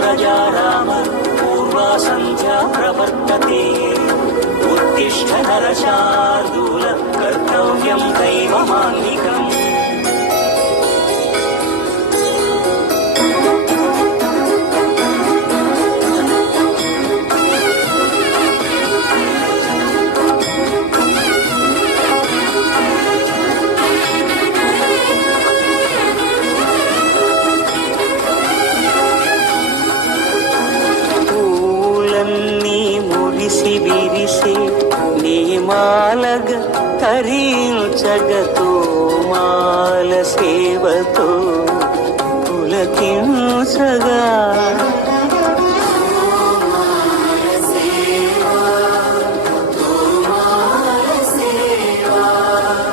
కౌసల్యా సుప్రజా రామ పూర్వా సంధ్యా ప్రవర్తతే ఉత్తిష్ట నరశార్దూల జీవతో పులకించగా.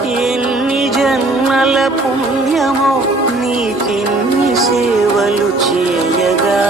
ఎన్ని జన్మల పుణ్యమో నీకిన్ని సేవలు చేయగా.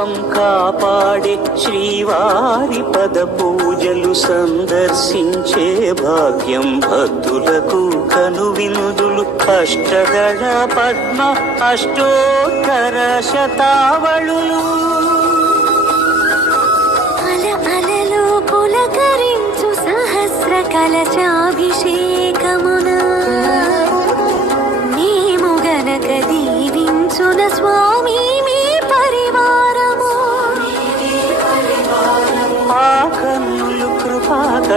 సర్వం కాపాడే శ్రీవారి పద పూజలు సందర్శించే భాగ్యం భక్తులకు కనువినుదులు. అష్టదళ పద్మ అష్టోత్తర శతావళులు. అల అలలు పులకరించు సహస్ర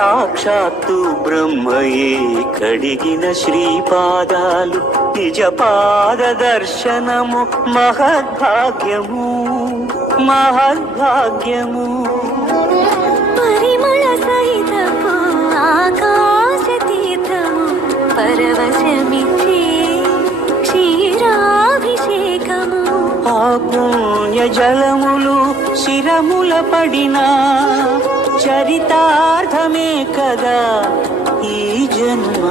సాక్షాత్తు బ్రహ్మయే కడిగిన శ్రీపాదాలు నిజ పాద దర్శనము మహద్భాగ్యము మహద్భాగ్యము. పరిమళ సహితపు ఆకాశ తీర్థము పరవశమిచ్చే క్షీరా ఆ పుణ్య జలములు శిరముల పడినా చరితార్థమే కదా ఈ జన్మ.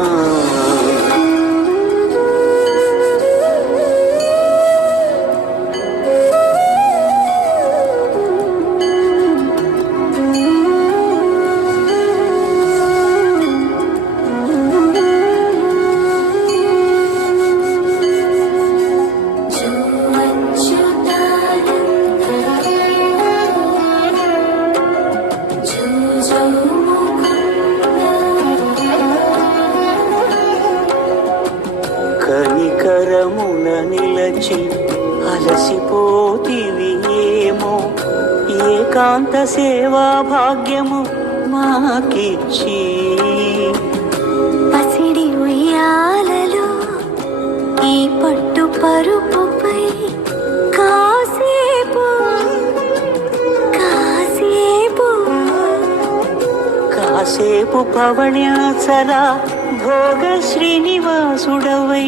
అలసిపోతివి ఏమో ఏకాంత సేవా భాగ్యము మాకిచ్చి. పసిడి ఉయ్యాలలో ఈ పట్టు పరుపుపై కాసేపు కాసేపు. కాసేపు పవణ్యాచల భోగ శ్రీనివాసుడవై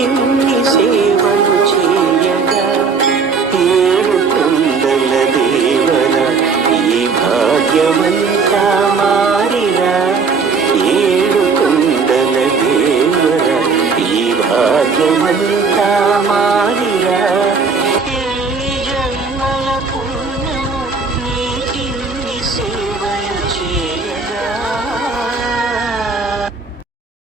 ఇన్ని సేవలు చేయగా ఏడు కొండల దేవన ఈ భాగ్యమంతా మారిరా ఏడు కొండల దేవన ఈ భాగ్యమంతా